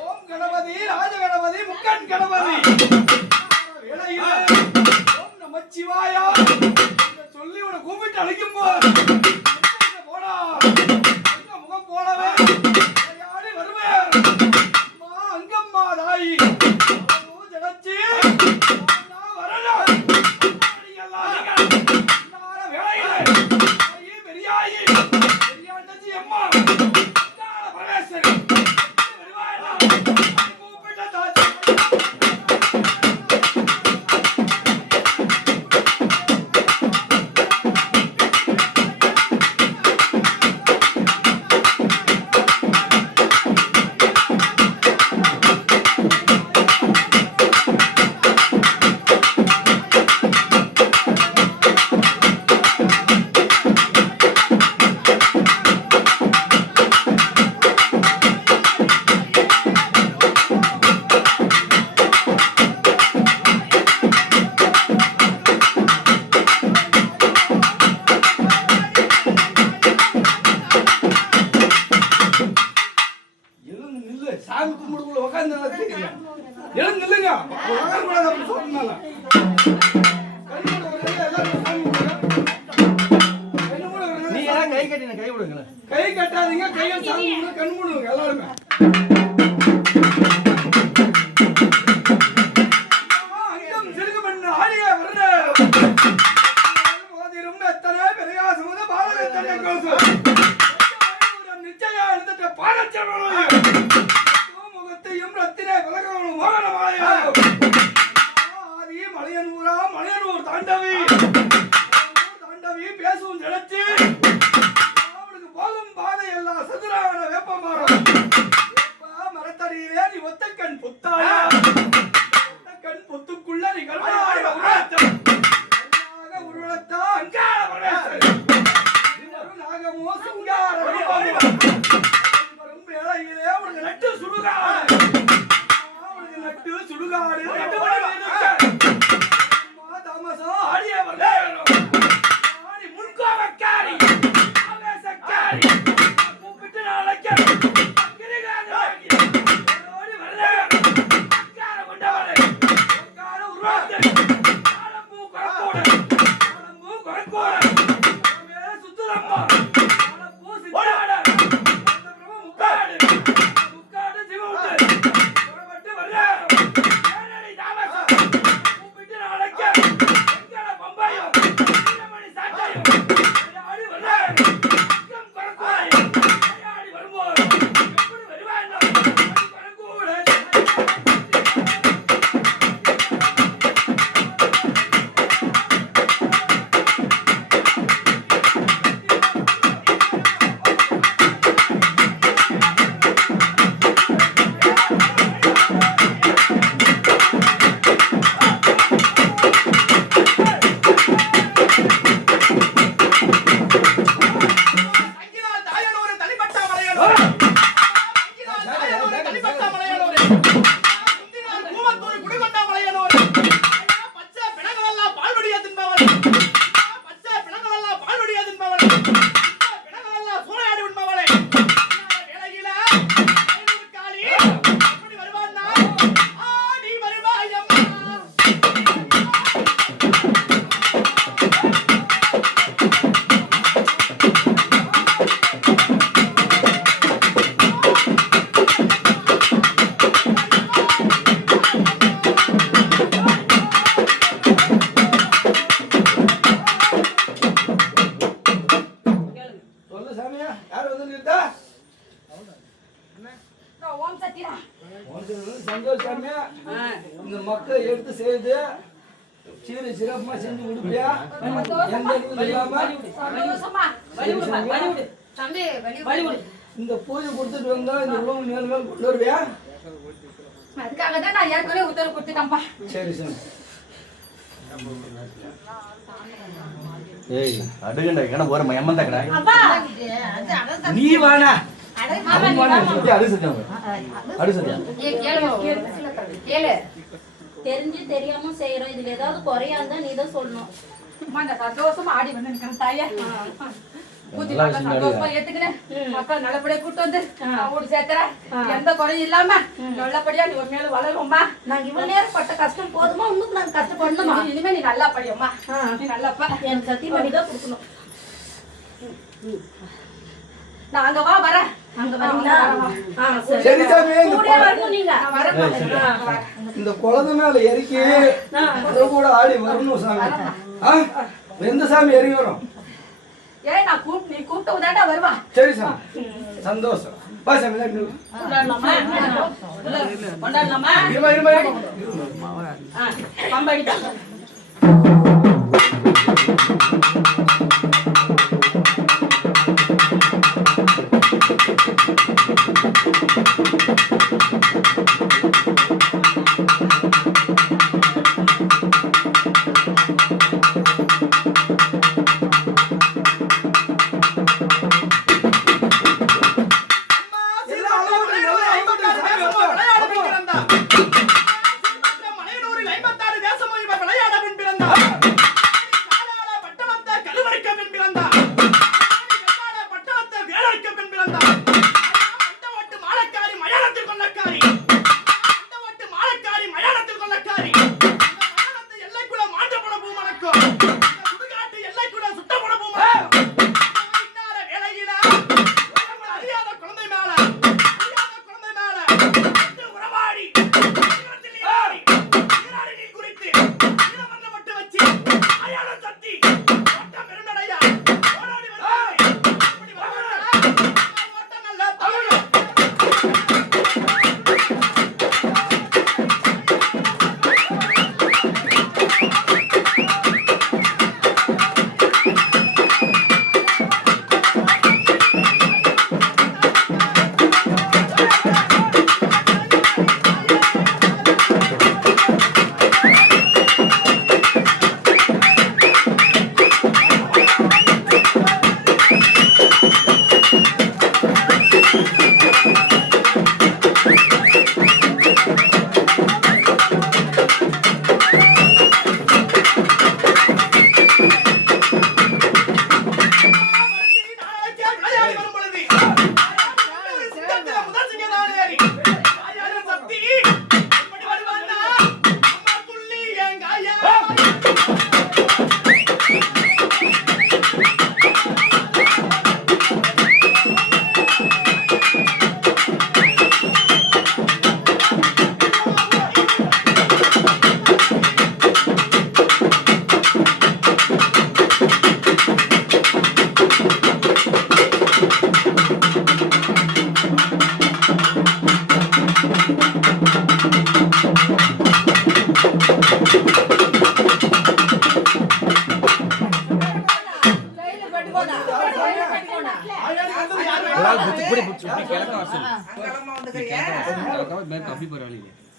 ஓம் கணபதி ராஜ கணபதி முக்கன் கணபதி ஓம் நமச்சிவாயா சொல்லி உன கூப்பிட்டு அழைக்கும் போது போடா முகம் போடவே வருவேன் அங்கம்மா தாயி ஜனச்சி சாமி கும்பிடுக்குள்ள உட்காந்து எழுந்து நில்லுங்க சொன்னால கை கட்டின கை விடுங்க கை கட்டாதீங்க கையை சாமி கண் மூடுங்க எல்லாருமே அங்கம் சிறுகு பண்ண ஆடிய வருட மோதிரும் எத்தனை பெரியாசமுத பாலகத்தனை கோசு நிச்சயம் எடுத்துட்டு பாலச்சம் முகத்தையும் ரத்தினை விலகவனும் மோகனமாலையாகும் ஆதி மலையனூர் தாண்டவி பேசும் ஜனச்சி அவனுக்கு போகும் பாதை எல்லாம் சதுராவன வேப்பமாறும் மரத்தடியிலே நீ ஒத்தக்கண் புத்தாயா ஒத்தக்கண் புத்துக்குள்ள நீ கல்வாய் உருவத்தா அங்கார நாகமோ சுங்கார வரும் வேளையிலே அவனுக்கு நட்டு சுடுகாடு அவனுக்கு நட்டு சுடுகாடு தாமசம் ஆடியவர் முன்கோபக்காரி ஆவேசக்காரி கூப்பிட்டு நாளைக்கு சந்தோஷமே இந்த மக்கள் எடுத்து செய்து சீரு சிறப்பா செஞ்சு கொடுப்பியா இந்த பூஜை கொடுத்துட்டு வந்தா இந்த ரூம் 7 நாள் கொண்டு வருவியா அதுக்காக தான் நான் ஏற்கனவே உத்தரவு கொடுத்துட்டேன்ப்பா சரி சரி ஏய் அடுகண்ட கண போற மயமந்த கண அப்பா நீ வாடா தெரிஞ்சு தெரியாம செய்யறோம். இதுல ஏதாவது குறையா இருந்தா நீ தான் சொல்லணும். அம்மா இந்த சந்தோஷமா ஆடி வந்து நிக்கிறேன் தாயே. பூஜை நல்லா சந்தோஷமா ஏத்துக்கினேன். மக்கள் நல்லபடியா கூட்டு வந்து ஊடு சேர்த்துறேன். எந்த குறையும் இல்லாம நல்லபடியா நீ ஒரு மேல வளரும்மா. நாங்க இவ்வளவு நேரம் பட்ட கஷ்டம் போதுமா? இன்னும் நாங்க கஷ்டப்படணுமா? இனிமே நீ நல்லா படியம்மா. நீ நல்லாப்பா. எனக்கு சத்தியம் பண்ணி தான் கொடுக்கணும். நான் அங்க வா வரேன். அங்க வரீங்களா? சரி சாமி, கூடயே வரணும் நீங்க. நான் வரேன். இந்த குளத்து மேல இறக்கி அது கூட ஆடி வரணும் சாமி. எந்த சாமி இறங்கி வரும்? ஏய் நான் நீ கூப்பிட்டு உதாட்டா வருவா. சரி சாமி, சந்தோஷம். பா சாமி, கொண்டாடலாமா? கொண்டாடலாமா? இருமா இருமா இருமா. பம்படிட்டா.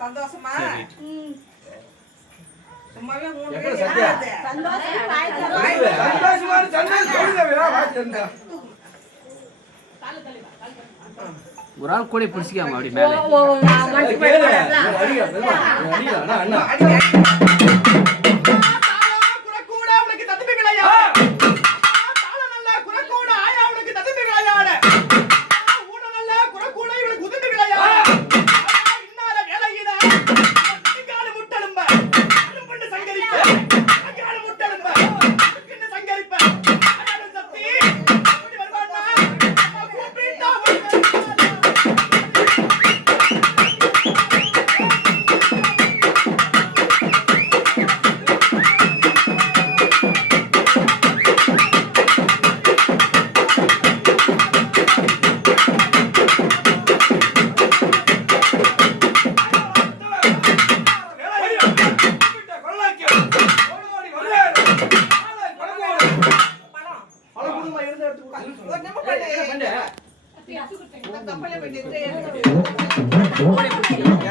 சந்தோஷமா சும்மாவே ஒரு ஆள் கூட பிடிச்சிக்காம அப்படி மேலே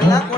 எல்லாம்